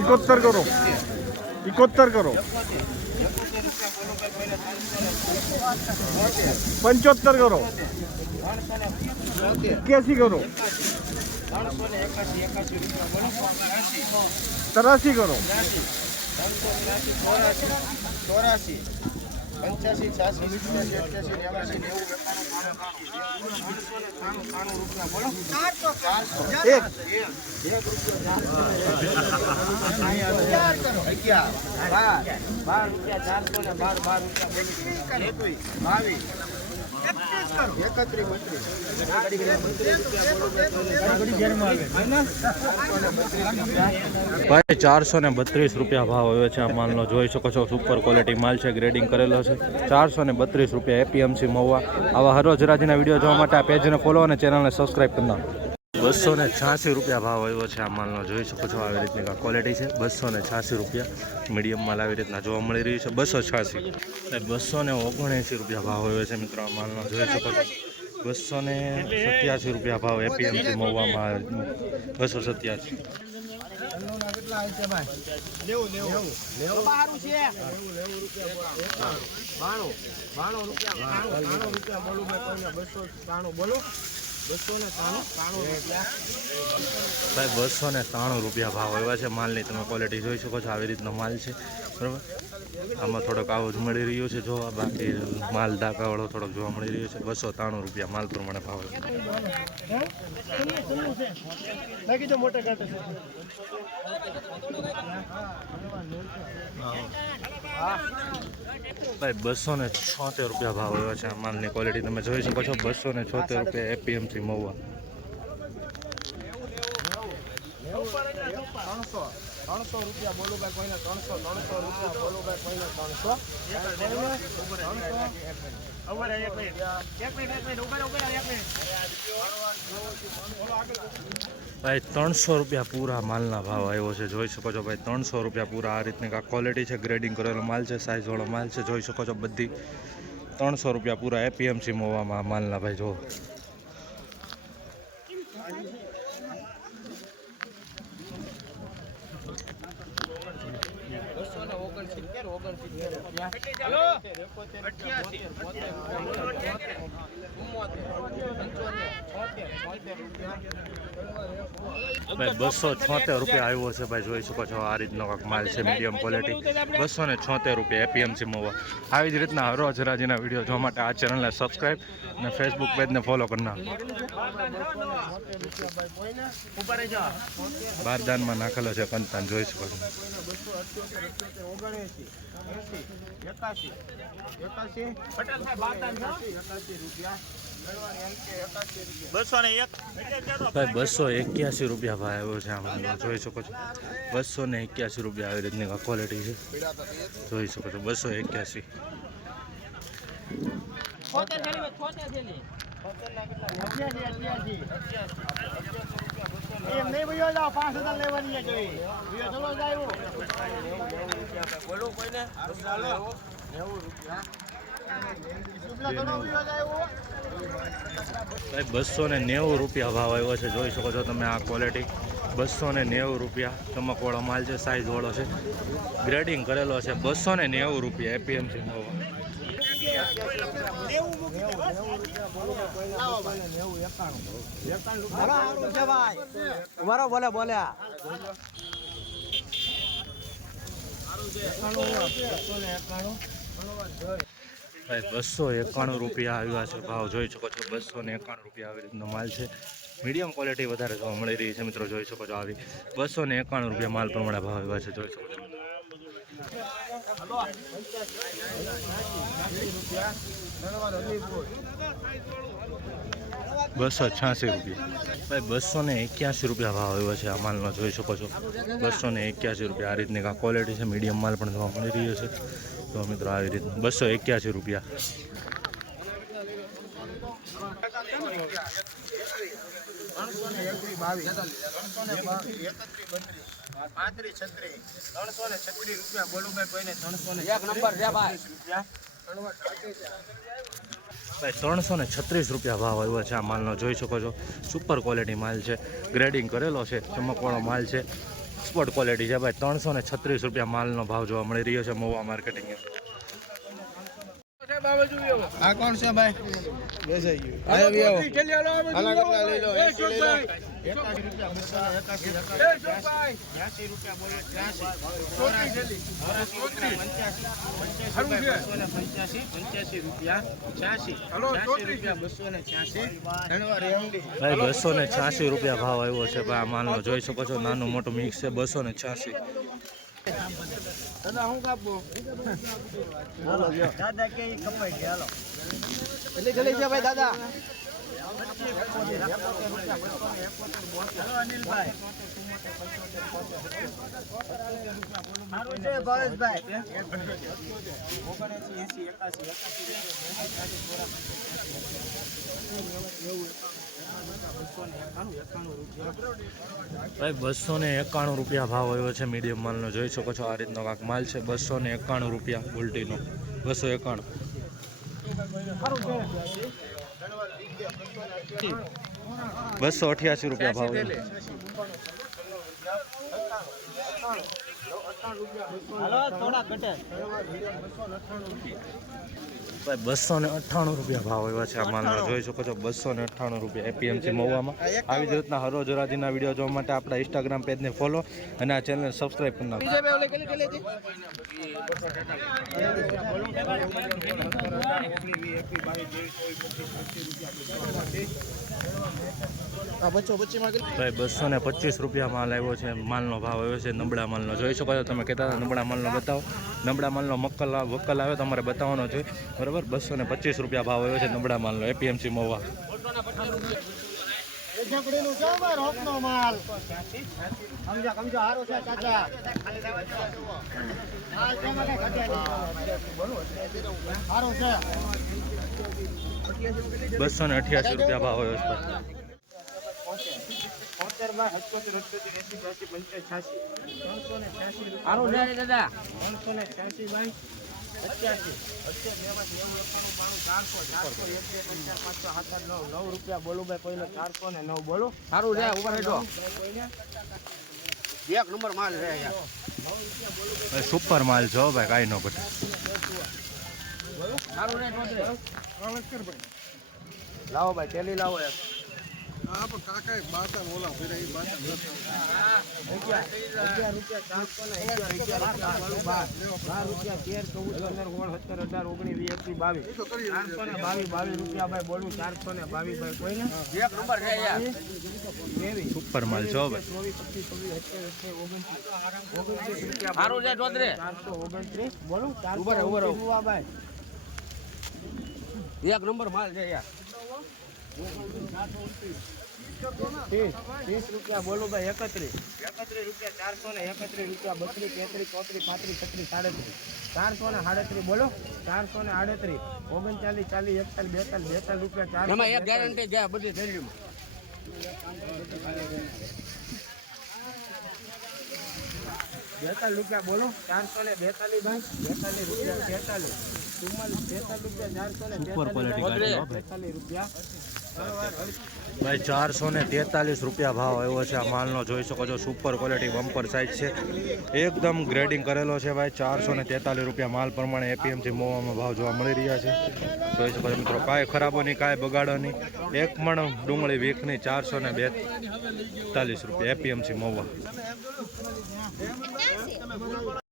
इकोत्तर करो 75 करो 75 करो 81 करो 83 करो 84 85 86 87 ભાઈ 432 રૂપિયા ભાવ આવ્યો છે આ માલનો. જોઈ શકો છો સુપર ક્વોલિટી માલ છે, ગ્રેડિંગ કરેલો છે. 432 રૂપિયા એપીએમસી મહુવા. આવા હરોજ રાજીના વિડીયો જોવા માટે આ પેજને ફોલો અને ચેનલને સબસ્ક્રાઈબ કરી નાખો. 286 રૂપિયા ભાવ આવ્યો છે આ માલનો. જોઈ શકો છો આવી રીતની ક્વોલિટી છે. 286 રૂપિયા મીડિયમ માલ આવી રીતના જોવા મળી રહ્યું છે. 286 279 રૂપિયા ભાવ આવ્યો છે મિત્રો આ માલનો. જોઈ શકો છો 287 રૂપિયા ભાવ એપીએમસી મહુવામાં. 287 ભાઈ 293 રૂપિયા ભાવ આવ્યા છે માલની. તમે ક્વોલિટી જોઈ શકો છો આવી રીતનો માલ છે બરાબર. આમાં થોડોક આવો જ મળી રહ્યો છે જોવા. બાકી માલ ડાકાવાળો થોડોક જોવા મળી રહ્યો છે. 293 રૂપિયા માલ પ્રમાણે ભાવ ભાઈ 276 રૂપિયા ભાવ આવ્યો છે આ માલની ક્વોલિટી તમે જોઈ શકો છો. 276 રૂપિયા એપીએમસી મહુવા. 300 રૂપિયા બોલું ભાઈ કોઈને 300 રૂપિયા બોલું ભાઈ કોઈને 300 ભાઈ 300 રૂપિયા પૂરા માલના ભાવ આવ્યો છે. જોઈ શકો છો ભાઈ 300 રૂપિયા પૂરા. આ રીતની ક્વોલિટી છે, ગ્રેડિંગ કરેલો માલ છે, સાઇઝવાળો માલ છે. જોઈ શકો છો બધી 300 રૂપિયા પૂરા એપીએમસી મહુવામાં માલના ભાઈ જો. ભાઈ 276 રૂપિયા આવ્યો છે ભાઈ. જોઈ શકો છો આ રીતનો માલ છે, મીડિયમ ક્વોલિટી. 276 રૂપિયા એપીએમસી મહુવા. આવી જ રીતના રોજ રાજીના વિડીયો જોવા માટે આ ચેનલને સબસ્ક્રાઈબ અને ફેસબુક પેજને ફોલો કરી નાખો. બારદાનમાં નાખેલો છે કંતાન. જોઈ શકો છો 281 રૂપિયા ભાવ આવ્યો છે આમાં. જોઈ શકો છો 281 રૂપિયા આવી રીતની ક્વોલિટી છે. જોઈ શકો છો 281. એમ નહીં ભયો જાવ 5000 લેવાની છે ચલો જાવ બોલો કોઈને 90 રૂપિયા ભાઈ 290 રૂપિયા ભાવ આવ્યો છે. જોઈ શકો છો તમે આ ક્વોલિટી. 290 રૂપિયા ચમકવાળો માલ છે, સાઇઝવાળો છે, ગ્રેડિંગ કરેલો છે. 290 રૂપિયા એપીએમસી મહુવા. બોલ્યા ભાઈ 291 રૂપિયા આવ્યા છે ભાવ. જોઈ શકો છો 291 રૂપિયા આવી રીતનો માલ છે. મીડિયમ ક્વોલિટી વધારે જોવા મળી રહી છે મિત્રો, જોઈ શકો છો આવી 291 રૂપિયા માલ પ્રમાણે ભાવ આવ્યા છે, જોઈ શકો છો. 286 રૂપિયા ભાઈ, 281 રૂપિયા ભાવ આવ્યો છે આ માલનો, જોઈ શકો છો 281 રૂપિયા. આ રીતની આ ક્વોલિટી છે, મીડિયમ માલ પણ જોવા મળી રહ્યો છે. તો મિત્રો આવી રીતે 281 રૂપિયા. ભાઈ 336 રૂપિયા ભાવ આવ્યો છે આ માલનો, જોઈ શકો છો. સુપર ક્વોલિટી માલ છે, ગ્રેડિંગ કરેલો છે, ચમકવાળો માલ છે, સ્પોર્ટ ક્વોલિટી છે ભાઈ. 336 રૂપિયા માલનો ભાવ જોવા મળી રહ્યો છે મહુવા માર્કેટિંગ. આ કોણ છે ભાઈ? બેસાઈ ગયું. અલગ અલગ લઈ લો. 80 લઈ લો. 81 રૂપિયા બોલો. 85 રૂપિયા 286 રૂપિયા ભાવ આવ્યો છે ભાઈ આ માલનો, જોઈ શકો છો. નાનું મોટું મિક્સ છે, 286. દાદા હું કાપો? બોલો દાદા કે કપાઈ ગયા. હાલો એટલે જલ્દી છે ભાઈ દાદા. અનિલભાઈ સારું છે ભાવેશભાઈ. 291 રૂપિયા ભાવ આવ્યો છે મીડિયમ માલનો, જોઈ શકો છો. આ રીતનો કાંક માલ છે, 291 રૂપિયા ઉલટીનો, 291. 288 રૂપિયા ભાવ. ભાઈ 298 રૂપિયા ભાવ આવ્યા છે આ માલનો, જોઈ શકો છો. 298 રૂપિયા એપીએમસી મહુવામાં. આવી જ રીતના હરોજ હરાજીના વિડીયો જોવા માટે આપણા ઇન્સ્ટાગ્રામ પેજને ફોલો અને આ ચેનલને સબસ્ક્રાઈબ કરી નાખો. ભાઈ 225 રૂપિયા માલ આવ્યો છે, માલનો ભાવ આવ્યો છે નબળા માલનો, જોઈ શકો છો. તમે કહેતા હતા નબળા માલનો બતાવો, નબળા માલનો વક્કલ આવે તમારે બતાવવાનો છે બરાબર. 225 રૂપિયા ભાવ આવ્યો છે નબળા માલનો એપીએમસી મહુવા. બસો ને 88 રૂપિયા ભાવ આવ્યો છે. 9 રૂપિયા બોલો ભાઈ. પહેલો 409 બોલો. સારું છે ઉપર હેઠો. એક નંબર માલ છે યાર, સુપર માલ છો ભાઈ, કાંઈ ન ઘટે. સારું રે લાવો ભાઈ, ટેલી લાવો એક. સુપર માલ છો ભાઈ. 429 બોલો. 429 એક નંબર માલ છે યાર. 30 રૂપિયા બોલો ભાઈ. 31 રૂપિયા 431 રૂપિયા 32 33 34 35 36 437 બોલો. 438 39 40 41 42 રૂપિયા 4 એમાં એક ગેરંટી ગયા બધી વેલ્યુમાં. 42 રૂપિયા બોલો. 442 ભાઈ. 42 રૂપિયા 43 સુપર ક્વોલિટી ગાડી હો ભાઈ. 43 રૂપિયા ભાઈ 443 રૂપિયા ભાવ આવ્યો છે આ માલનો, જોઈ શકો છો. સુપર ક્વોલિટી બમ્પર સાઇઝ છે, એકદમ ગ્રેડિંગ કરેલો છે ભાઈ. 443 રૂપિયા માલ પ્રમાણે એપીએમસી મહુવામાં ભાવ જોવા મળી રહ્યા છે, જોઈ શકો છો મિત્રો. કાંઈ ખરાબો નહીં, કાંઈ બગાડો નહીં. એક મણ ડુંગળી વીકની 442 રૂપિયા એપીએમસી મહુવા.